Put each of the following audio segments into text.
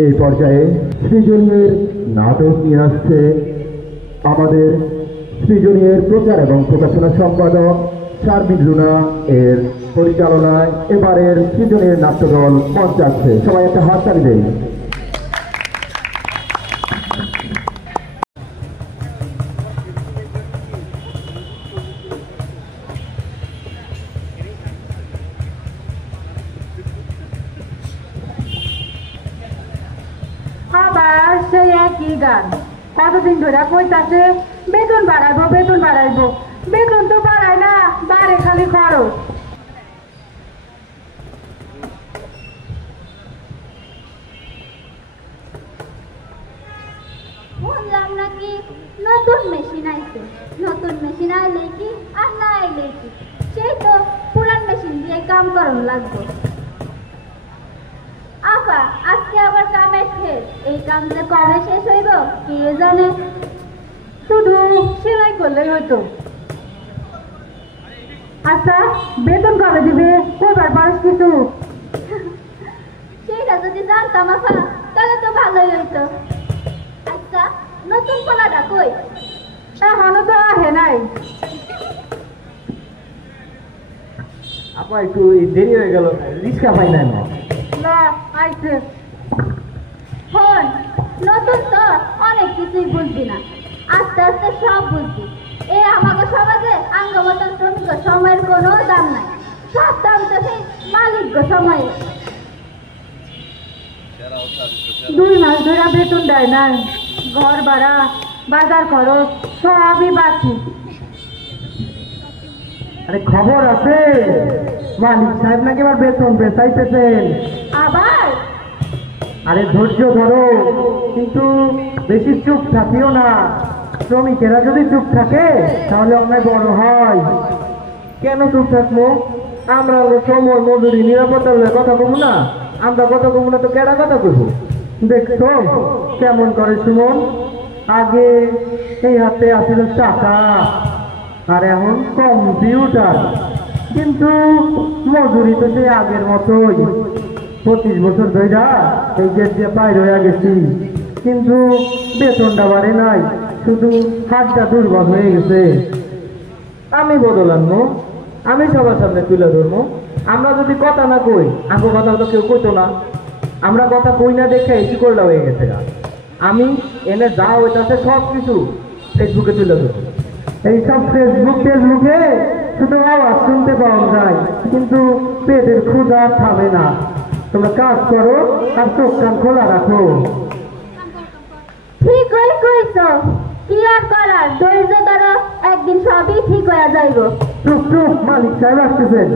এই পর্যায়ে সৃজনীর নাটক নিয়ে আসছে আমাদের সৃজনীর প্রচার এবং প্রকাশনা সম্পাদক শারমিন লুনা এর পরিচালনায় এবারের সৃজনীর নাট্যদল মঞ্চে আসছে। সবাই একটা হাততালি দেই। আবার সেই একই গান কতদিন ধরে কইতাছে বেতন বাড়াইবো বেতন বাড়াইবো, বেতন তো বাড়ায় না, বাড়ে খালি খরচ। শুনলাম নাকি নতুন মেশিন আইছে, নতুন মেশিন আইলে কি আর না আইলে কি, সেই তো পুরান মেশিন দিয়ে কাম করন লাগবে। আপা আজকে আবার কামের শেষ, এই কাম যে কবে শেষ হইব কে জানে। শুধু সেলাই করলেই হয়তো। আচ্ছা বেতন কবে দিবে কইবার পারিস কিছু? সেইটা যদি জানতাম আপা তাহলে তো ভালোই হইতো। আচ্ছা নতুন পোলাটা কই? এখনো তো আহে নাই। আপা একটু দেরি হয়ে গেল, রিক্সা পাই না। না আইছে। হন নতুন তো অনেক কিছুই বুঝবি না, আস্তে আস্তে সব বুঝবি। এই আমাকে সমাজে আঙ্গ মতন শ্রমিক সময়ের কোনো দাম নাই, সব দাম তো সেই মালিক সময়ে। 2 মাস ধরে বেতন দেয় নাই, ঘর ভাড়া বাজার খরচ সবই বাকি। আরে খবর আছে, মালিক সাহেব নাকি এবার বেতন বেচাইতেছেন। আবার আরে ধৈর্য ধরো, কিন্তু বেশি চুপ থাকিও না। শ্রমিকেরা যদি চুপ থাকে তাহলে অন্যায় বড় হয়। কেন চুপ থাকবো? আমরা সময় মজুরি নিরাপত্তার কথা কমু না, আমরা কথা কমু না তো কেডা কথা কইব? দেখছো কেমন করে সুমন, আগে এই হাতে আসিল টাকা আর এখন কম্পিউটার, কিন্তু মজুরি তো সেই আগের মতোই। 25 বছর ধরে এই গেট দিয়ে বাইর হয়ে গেছি, কিন্তু বেতনটা বাড়ে নাই, শুধু হাতটা দুর্বল হয়ে গেছে। আমি বদলানো, আমি সবার সামনে তুলে ধরবো। আমরা যদি কথা না কই, আগে কথা তো কেউ কইতো না। আমরা কথা কই না দেখে কি করলা হয়ে গেছে। আমি এনে যা হইতাছে সব কিছু ফেসবুকে তুলে ধরবো। এইসব ফেসবুকে শুধু আওয়াজ শুনতে পাওয়া যায়, কিন্তু পেটের ক্ষুধা থামে না। তোমরা কাজ করো আর চোখ কান খোলা রাখো। ঠিক হয়ে কইছ, কি আর করার, ধৈর্য ধরো, একদিন সবই ঠিক হয়ে যাইব। চুপ চুপ, মালিক সাহেব আসতেছেন।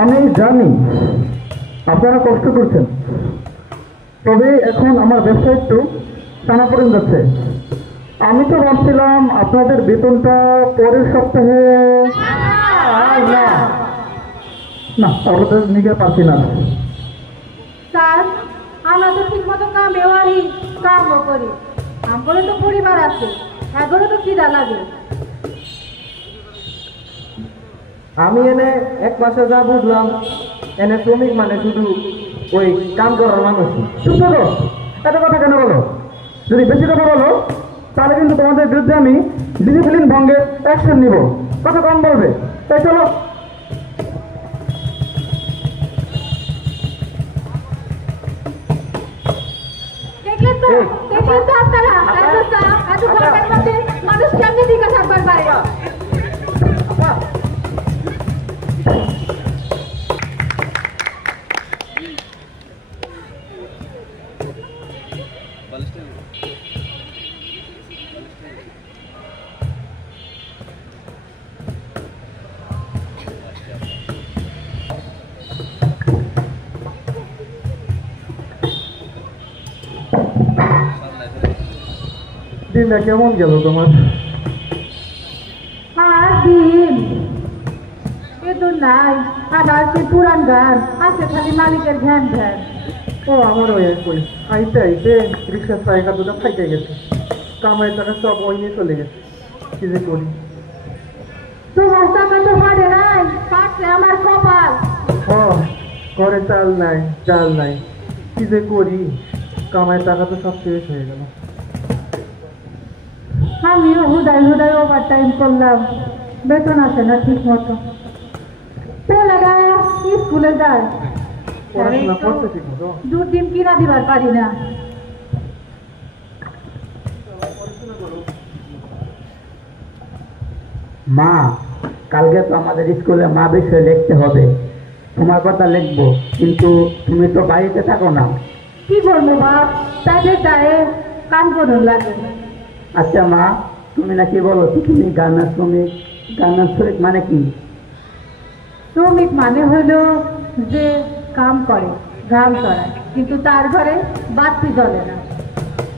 আমি জানি আপনারা কষ্ট করছেন, তবে এখন আমার ব্যবসা একটু টানাপোড়েন যাচ্ছে। আমি তো ভাবছিলাম আপনাদের বেতনটা পরের সপ্তাহে। না তাহলে তো নিতে পারছি না। স্যার আমরা তো ঠিক মতো কামেও আনি, কামও করি, আমারও তো পরিবার আছে, এখনো তো খিদা লাগে। আমি এনে 1 মাসে যা বুঝলাম, এনে শ্রমিক মানে শুধু ওই কাম করার মানুষ। চুপ করো, এত কথা কেন বলো? যদি বেশি কথা বলো তাহলে কিন্তু তোমাদের বিরুদ্ধে আমি ডিসিপ্লিন ভঙ্গের অ্যাকশন নিব। কথা কম বলবে, তাই চলো। দেখলেন তো আপনারা এত চাপ, এত গরমের মধ্যে মানুষ কেমনে দিকে থাকবার পারে? দিনটা কেমন গেল তোমার? আর দিন বেতন নাই, আবার সে পুরান গান আছে, খালি মালিকের ঘ্যান ঘ্যান। ও আমারও একই, আইতে আইতে রিক্সার চাকা দুটো ফাইটে গেছে, কামাই টাকা সব ওই নিয়ে চলে গেছে। কি যে করি। তোমার টাকা তো পারে নাই, পাচ্ছে আমার কপাল। ও ঘরে চাল নাই, চাল নাই, কি যে করি, কামাই টাকা তো সব শেষ হয়ে গেল। আমিও হুদাই হুদাই ওভার টাইম করলাম, বেতন আসে না ঠিক মতো। ছেলেরা স্কুলে যায়, পড়াশোনা করতে ঠিক মতো। দুধ ডিম কিনা দিবার পারি না। মা, কালকে তো আমাদের স্কুলে মা বিষয়ে লিখতে হবে। তোমার কথা লিখবো, কিন্তু তুমি তো বাড়িতে থাকো না। কি করবো বাপ, পেটের দায়ে কান করুন লাগে। আচ্ছা মা, তুমি নাকি বলো তুমি গান্নার শ্রমিক। গান্নার শ্রমিক মানে কি? শ্রমিক মানে হলো যে কাম করে, ঘাম চড়ায়, কিন্তু তার ঘরে বাতি জ্বলে না।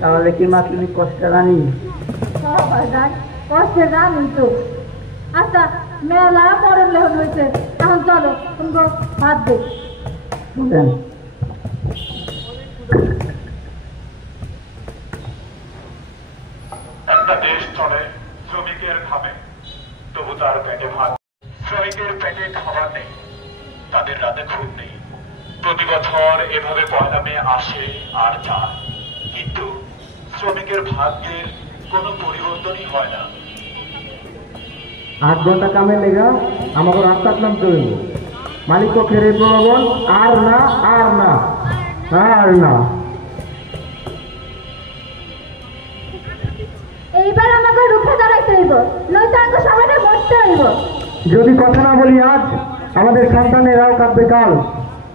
তাহলে কি মা তুমি কষ্ট জানি? কষ্টে জানি তো। আচ্ছা, মেলা পড়ন লেখন হয়েছে, এখন চলো তুমি ভাত দে। বলেন। একটা দেশ চলে শ্রমিকের ঘামে, তবু তার পেটে ভাত। শ্রমিকের পেটে খাবার নেই, তাদের রাতে ঘুম নেই। প্রতি বছর এভাবে ১ মে আসে আর যায়, কিন্তু শ্রমিকের ভাগ্যের কোনো পরিবর্তনই হয় না। 8 ঘন্টা কামে লেগা আমাকে রাত কাটলাম চলব। মালিক পক্ষের এই প্রলোভন আর না, আর না, আর না। এইবার আমাকে রুখে দাঁড়াইতে হইব, নয়তো আমাকে সবাইকে মরতে হইব। যদি কথা না বলি আজ, আমাদের সন্তানেরাও কাঁদবে কাল।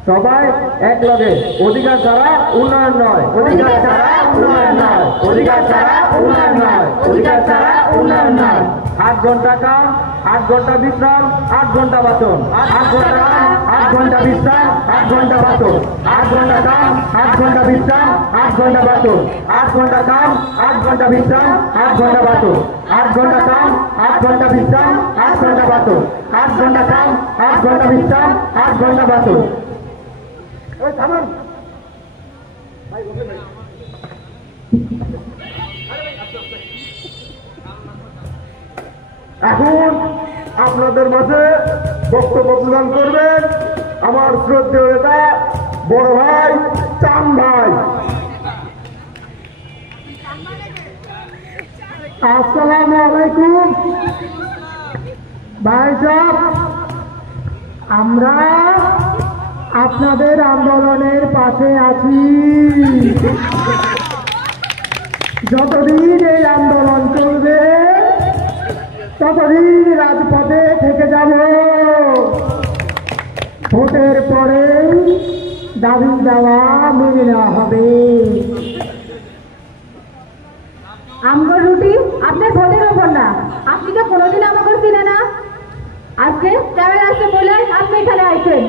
সবাই এক লগে, অধিকার ছাড়া উন্নয়ন নয়, অধিকার ছাড়া উন্নয়ন নয়, অধিকার ছাড়া উন্নয়ন নয়, অধিকার ছাড়া উন্নয়ন নয়। 8 ঘন্টা কাম, 8 ঘন্টা বিশ্রাম, 8 ঘন্টা বাতন। 8 ঘন্টা কাম, 8 ঘন্টা বিশ্রাম, 8 ঘন্টা বাতন। 8 ঘন্টা কাম, 8 ঘন্টা বিশ্রাম, 8 ঘন্টা বাতন। 8 ঘন্টা কাম, 8 ঘন্টা বিশ্রাম, 8 ঘন্টা বাতন। 8 ঘন্টা কাম, 8 ঘন্টা বিশ্রাম, 8 ঘন্টা বাতন। 8 ঘন্টা কাম, 8 ঘন্টা বিশ্রাম, 8 ঘন্টা বাতন। এখন আপনাদের মাঝে বক্তব্য প্রদান করবেন আমার শ্রদ্ধেয় নেতা বড় ভাই চান ভাই। আসসালামু আলাইকুম ভাই সাহেব, আমরা আপনাদের আন্দোলনের পাশে আছি। যতদিন এই আন্দোলন চলবে ততদিন রাজপথে থেকে যাব। ভোটের পরে দাবি দেওয়া মেনে নেওয়া হবে। আমগো রুটি আপনার ভোটের ওপর না, আপনি তো কোনোদিন আমাকে চিনে না। আজকে ক্যামেরা আসছে বলে আপনি এখানে আইছেন।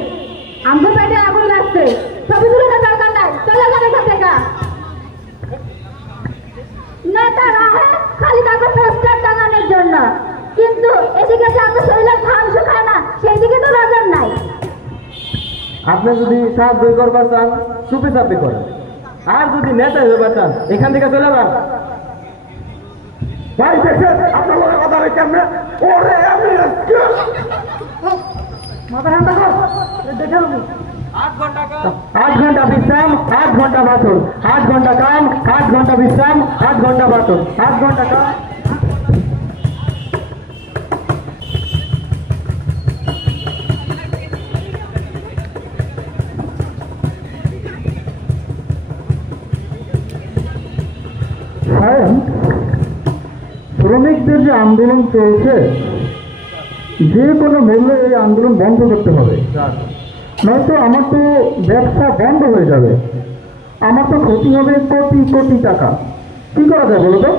আমগো পেটে আগুন লাগছে, ছবিগুলো তো দরকার নাই, চলে যান এখান থেকে। নেতারা খালি তাকে পোস্টার টাঙানোর জন্য, কিন্তু এদিকে যে আমাদের শরীরের ঘাম শুকায় না, সেই দিকে তো নজর নাই। আপনি যদি সাহায্য করবার চান চুপে চাপে করেন, আর যদি নেতা হইবার চান এখান থেকে চলে যান। ভাই দেখেন আপনার লোকের কথা রেখে কেমনে ওরে আমি মাথা ঠান্ডা কর, দেখে নেবো। 8 ঘন্টা বিশ্রাম, 8 ঘন্টা বাতন। 8 ঘন্টা কাম, 8 ঘন্টা বিশ্রাম, 8 ঘন্টা বাতন। 8 ঘন্টা কাম। শ্রমিকদের যে আন্দোলন চলছে, যে কোনো মূল্যে এই আন্দোলন বন্ধ করতে হবে, নয়তো আমার তো ব্যবসা বন্ধ হয়ে যাবে। আমার তো ক্ষতি হবে কোটি কোটি টাকা। কি করা যায় বলো তো?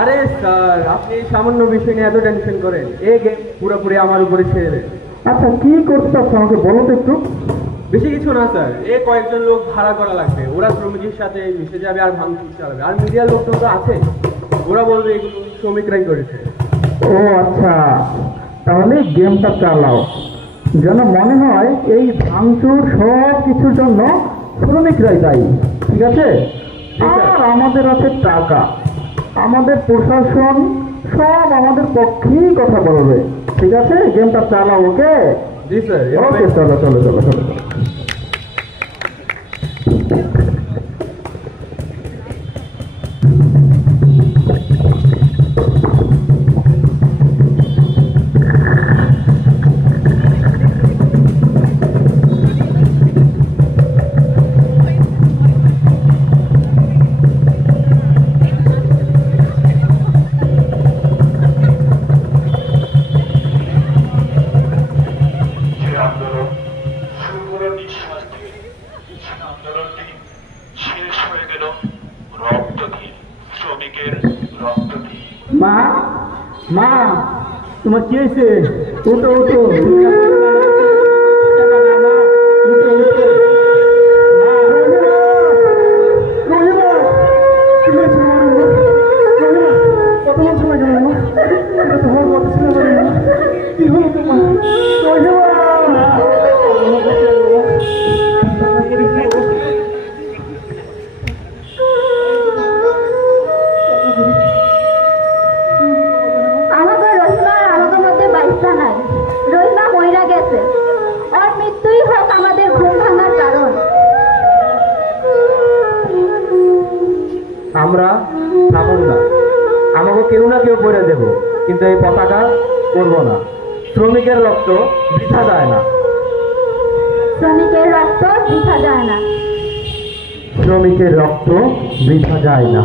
আরে স্যার, আপনি এই সামান্য বিষয় নিয়ে এত টেনশন করেন, এই গেম পুরোপুরি আমার উপরে ছেড়ে দেন। আচ্ছা কি করতে চাচ্ছ আমাকে বলো তো একটু। বেশি কিছু না স্যার, এই কয়েকজন লোক ভাড়া করা লাগবে, ওরা শ্রমিকের সাথে মিশে যাবে আর ভাঙচুর চালাবে। আর মিডিয়ার লোক তো আছে, ওরা বলবে এগুলো শ্রমিকরাই করেছে। ও আচ্ছা, তাহলে গেমটা চালাও যেন মনে হয় এই ভাঙচুর সব কিছুর জন্য শ্রমিকরাই দায়ী। ঠিক আছে? আর আমাদের আছে টাকা, আমাদের প্রশাসন সব আমাদের পক্ষেই কথা বলবে। ঠিক আছে, গেমটা চালাও। ওকে জি স্যার। ওকে, চলো চলো চলো চলো চলো। যে আন্দোলন শুরু হলো নিঃশ্বাস দিয়ে, সে আন্দোলনটি শেষ হয়ে গেল রক্ত দিয়ে, শ্রমিকের রক্ত দিয়ে। মা, মা, তোমার কি হয়েছে? উঠো উঠো। আমাকে রহিমা আর আমাদের মধ্যে বাইসা নাই। রহিমা মইরা গেছে। ওর মৃত্যুই হোক আমাদের ঘুম ভাঙার কারণ। আমরা থামুন না, আমাকে কেউ না কেউ করে দেব, কিন্তু এই পতাকা করব না। শ্রমিকের রক্ত বৃথা যায় না। শ্রমিকের রক্ত বৃথা যায় না। শ্রমিকের রক্ত বৃথা যায় না।